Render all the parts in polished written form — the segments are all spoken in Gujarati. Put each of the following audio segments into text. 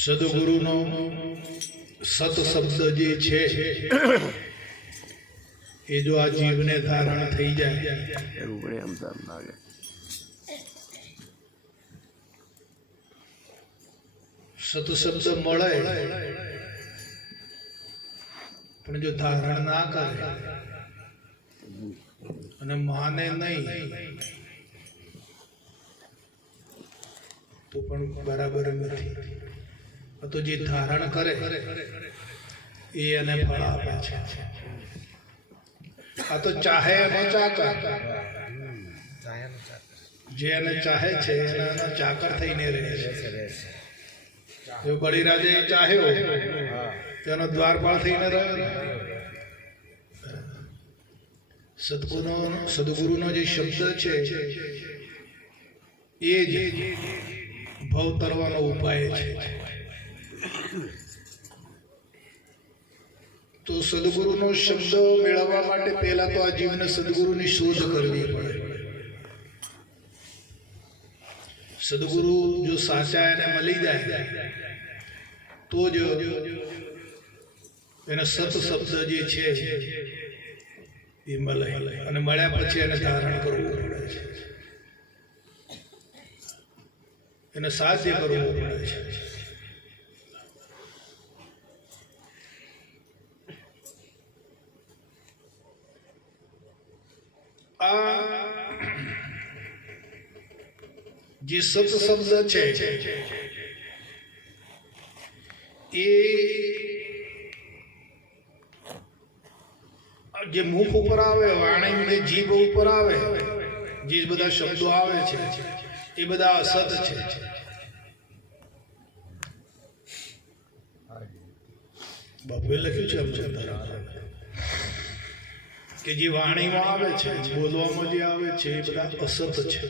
સદગુરુનો સત શબ્દ જે છે એ જો આ જીવને ધારણ થઈ જાય સત શબ્દ મળે પણ જો ધારણ ના કરે અને માને નહીં તો પણ બરાબર નથી. તો જે ધારણ કરે એ એને ફળ આપે છે. આ તો ચાહે એનો ચાકર, જે એને ચાહે છે એનો ચાકર થઈને રહે છે. જો બળીરાજે ચાહ્યો તેનો દ્વારપાળ થઈને રહ્યો. સદગુરુનો જે શબ્દ છે એ જ ભવ તરવાનો ઉપાય છે. તો સદગુરુનો શબ્દ મેળવવા માટે પહેલા તો આ જીવને સદગુરુની શોધ કરવી પડે. સદગુરુ જો સાચા એને મળી જાય તો જ એને સત શબ્દ જે છે એ મળે, અને મળ્યા પછી એને ધારણ કરવું પડે છે, એને સાધ્ય કરવું પડે છે. આ જે સત શબ્દ છે એ જે મુખ ઉપર આવે, વાણી જીભ ઉપર આવે, જે બધા શબ્દો આવે છે એ બધા અસત છે. બાપુએ લખ્યું છે કે જે વાણીમાં આવે છે, બોલવામાં જે આવે છે એ બધા અસત છે,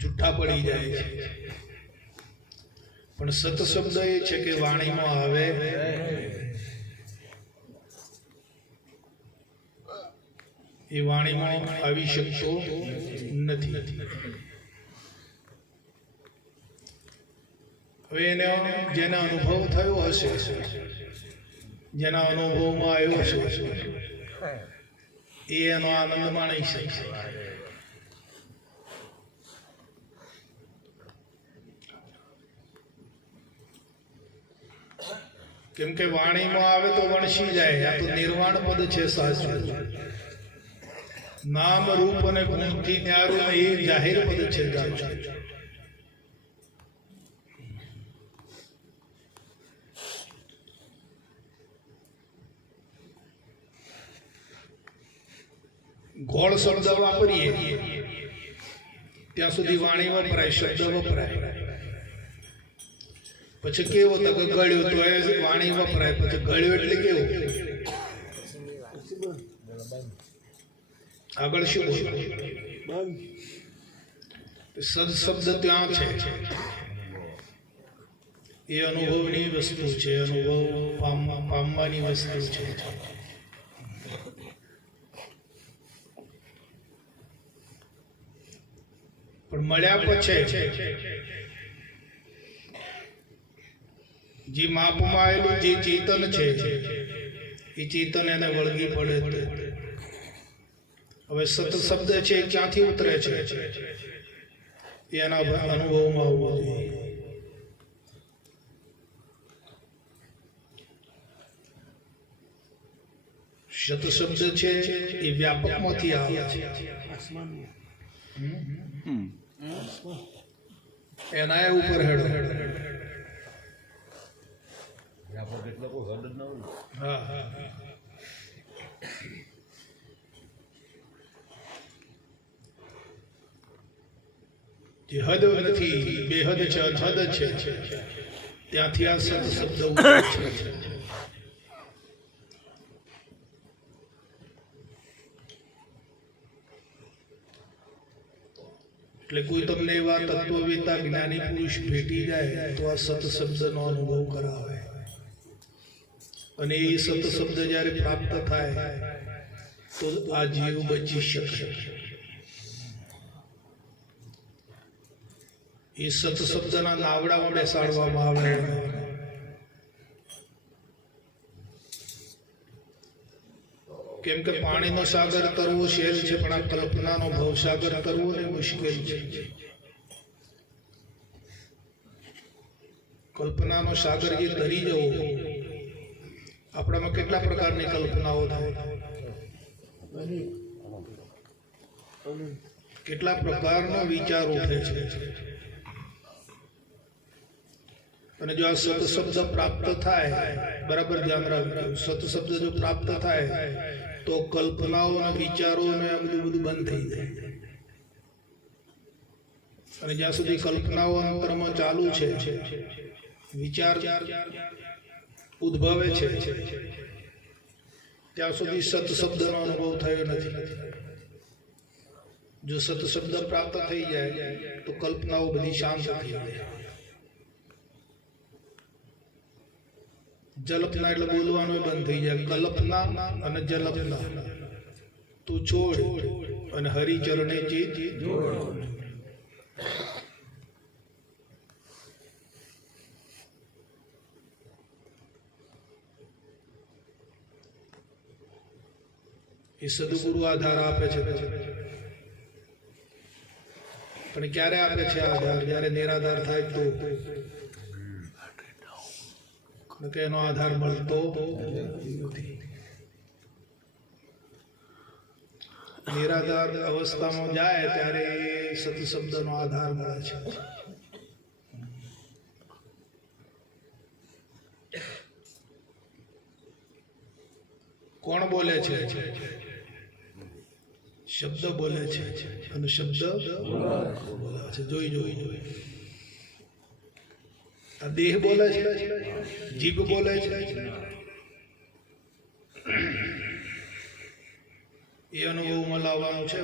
જુઠ્ઠા પડી જાય છે. પણ સત શબ્દ એ છે કે વાણીમાં આવે, એ વાણીમાં આવી શકતો નથી. હવે એને જેને અનુભવ થયો હશે, જેના અનુભવમાં આવ્યો હશે એ એનો આનંદ માણી શકશે. કેમ કે વાણીમાં આવે તો વણસી જાય. આ તો નિર્વાણ પદ છે સાચું. નામ રૂપ અને ગુણથી ન્યારું એ જાહેર પદ છે. ગોળ શબ્દ વાપરીએ ત્યાં સુધી વાણી વપરાય, શબ્દ વપરાય. પછી કેવો તો ગળ્યો તો એ વાણી વપરાય. પછી ગળ્યો એટલે કેવું? આગળ શું સદ શબ્દ ત્યાં છે. એ અનુભવની વસ્તુ છે, અનુભવ પામવાની વસ્તુ છે. પણ મળ્યા પછી જે માપમાં આવેલું જે ચેતન છે એ ચેતન એને વળગી પડે. હવે સત શબ્દ છે ક્યાંથી ઉતરે છે? એના અનુભવમાં આવવું જોઈએ. સત શબ્દ છે એ વ્યાપકમાંથી આવે છે. એના ઉપર હેડો. જે હદ નથી, બેહદ છે, અનહદ છે, ત્યાંથી આ સત શબ્દ ઉતરે છે. એટલે કોઈ તમને એવા તત્વવેતા જ્ઞાની પુરુષ ભેટી જાય તો આ સત શબ્દનો અનુભવ કરાવે. અને એ સત શબ્દ જ્યારે પ્રાપ્ત થાય તો આ જીવ બચી શકશે. એ સત શબ્દના નાવડામાં બેસાડવામાં આવે. કેમ કે પાણીનો સાગર તરવો સહેલ છે, પણ આ કલ્પનાનો ભવસાગર તરવો ને મુશ્કેલ છે. કલ્પનાનો સાગર જે તરી જવો, આપણામાં કેટલા પ્રકારની કલ્પનાઓ થાય, કેટલા પ્રકારનો વિચાર ઉઠે છે. અને જો આ સત શબ્દ પ્રાપ્ત થાય, બરાબર ધ્યાન રાખજો, સત શબ્દ જો પ્રાપ્ત થાય તો કલ્પનાઓ અને વિચારો ને આ બધું બંધ થઈ જાય. અને જ્યાં સુધી કલ્પનાઓ અંતરમાં ચાલુ છે, વિચાર ઉદ્ભવે છે, ત્યાં સુધી સત શબ્દનો અનુભવ થયો નથી. જો સત શબ્દ પ્રાપ્ત થઈ જાય તો કલ્પનાઓ બધી શાંત થઈ જાય. જલ્પના એટલે બોલવાનું બંધ થઈ જાય. કલ્પના અને જલ્પના તું છોડ અને હરિચરણે ચિત્ત જોડ. એ સદગુરુ આધાર આપે છે, પણ ક્યારે આપે છે આધાર? જયારે નિરાધાર થાય તો. કે એનો આધાર મળતો નથી. નિરાધાર અવસ્થામાં જાય ત્યારે સત શબ્દનો આધાર મળે છે. કોણ બોલે છે? શબ્દ બોલે છે, અને શબ્દ બોલે છે. જોઈ આ દેહ બોલે છે, જીભ બોલે છે. એ અનુભવમાં લાવવાનું છે.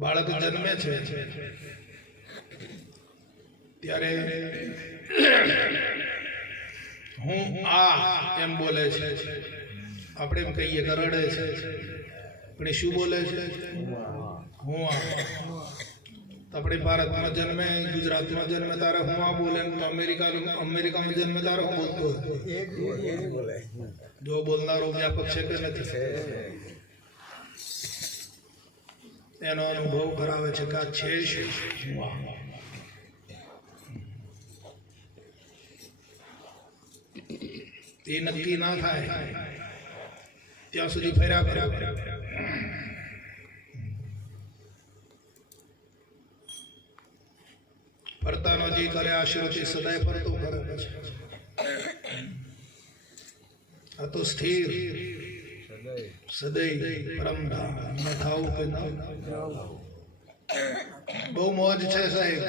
બાળક જન્મે છે ત્યારે હું આ એમ બોલે છે. આપણે એમ કહીએ કે રડે છે, પણ એ શું બોલે છે? હું આ. આપણે ભારતમાં જન્મે, ગુજરાતમાં જન્મે તારે હું આ બોલે, અમેરિકામાં જન્મે તારે હું બોલતો. જો બોલનારો વ્યાપક છે કે નથી, એનો અનુભવ કરાવે છે કે આ છે શું. એ નક્કી ના થાય ત્યાં સુધી ફર્યા કરે. ફરતાનો જે કરે આશરો તે સદાય ફરતો કરે છે. આ તો સ્થિર સદૈવ પરમધામ ન થાવું કે ન. બહુ મોજ છે સાહેબ.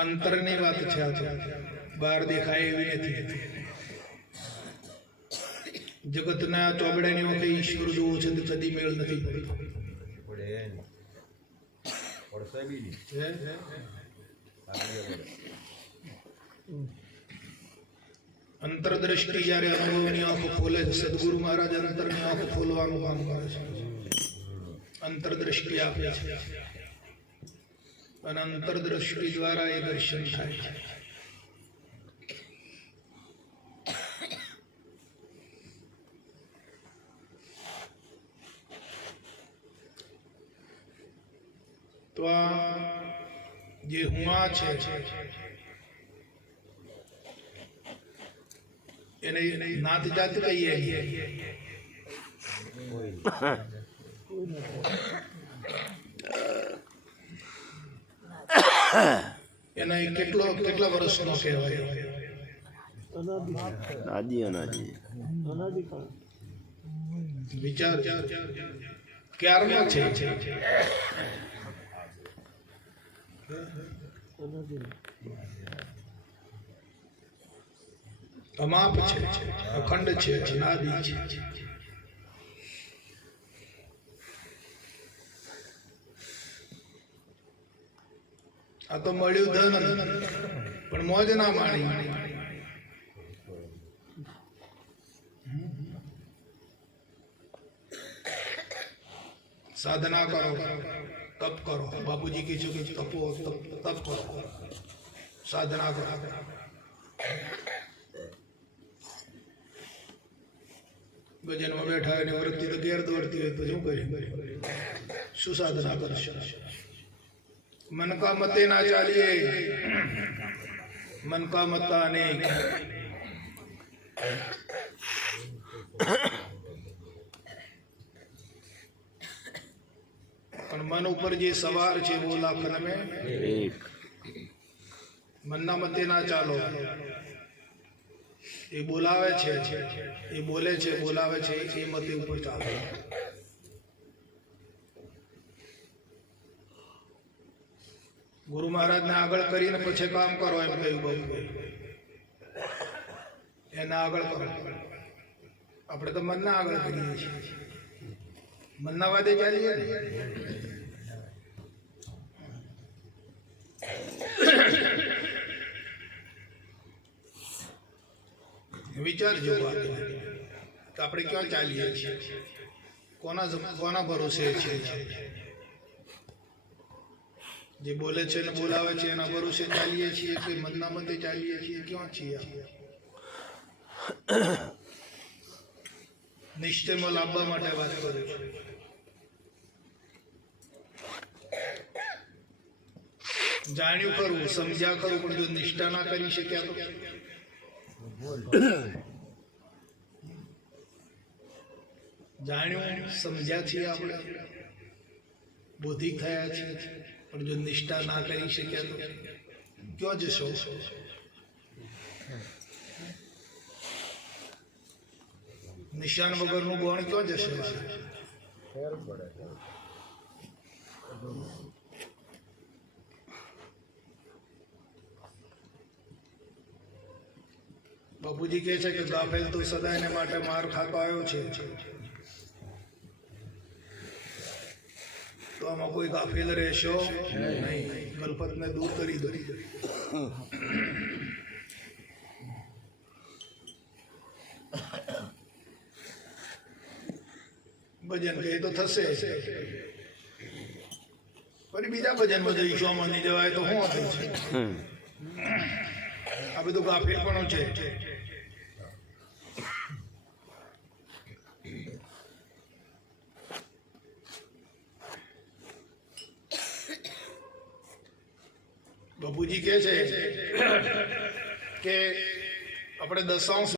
અંતરની વાત છે, બહાર દેખાય એવી નથી. જગતના ચોબડાની વખતે ઈશ્વર જોવો છે તો કદી મેળ નથી પડતો. અંતરદ્રષ્ટિ જયારે અનુભવની આંખો ખોલે છે, સદગુરુ મહારાજ અંતરની આંખો ખોલવાનું કામ કરે છે. અંતરદ્રષ્ટિ આપે છે, અને અંતરદ્રષ્ટિ દ્વારા એ દર્શન થાય છે. તો આ જે હુઆ છે એને નાત જાત કહીએ. એના કેટલા વર્ષનો કહેવાય? વિચાર ક્યારનો છે? અમાપ છે, અખંડ છે, અનાદિ છે. આ તો મળ્યું ધન પણ મોજ ના માણી. સાધના કરો, તપ કરો. બાપુજી કીધું કે તપો, તપ કરો, સાધના કરો. ભજનમાં બેઠા હોય ને વૃત્તિ તો ઘેર દોડતી હોય તો શું કરી, શું સાધના કરશે? મન કા મતે ના ચાલીએ, મન કા મતા અનેક. પણ મન ઉપર જે સવાર છે वो लाखन में एक. મનના મતે ના ચાલો. એ બોલાવે છે, એ બોલે છે, બોલાવે છે, એ મતે ઉપર ચાલો. ગુરુ મહારાજ ને આગળ કરીને પછી કામ કરો એમ કહ્યું બાપુ. એને આગળ કરો. આપણે તો મનના આગળ કરીએ છીએ, મનના વાદે ચાલીએ ને. વિચારજો કે આપણે ક્યાં ચાલીએ છીએ, કોના ભરોસે છે. જે બોલે છે ને બોલાવે છે એના ભરોસે ચાલીએ છીએ કે મનના મતે ચાલીએ છીએ? ક્યાં છીએ? નિશ્ચયમાં લાવવા માટે વાત કરું છું. જાણ્યું ખરું, સમજ્યા ખરું, પણ જો નિષ્ઠા ના કરી શક્યા તો જાણ્યું સમજ્યા છીએ આપણે, બૌદ્ધિક થયા છીએ, પણ જો નિષ્ઠા ના કરી શક્યા તો ક્યાં જશો? નિશાન વગરનું ગોણ ક્યાં જશે? બાપુજી કહે છે કે ગાફેલ તો સદા એને માટે માર ખાતો આવ્યો છે. તો આમાં કોઈ ગાફેલ રહેશો નહીં. ગલફતને દૂર કરી દો. ભજન કહે તો થશે, ફરી બીજા ભજનમાં જઈશું. માની જવાય તો શું થાય છે? આ બધું ગાફેલ પણ છે. બાપુજી કહે છે કે આપણે દશાંશ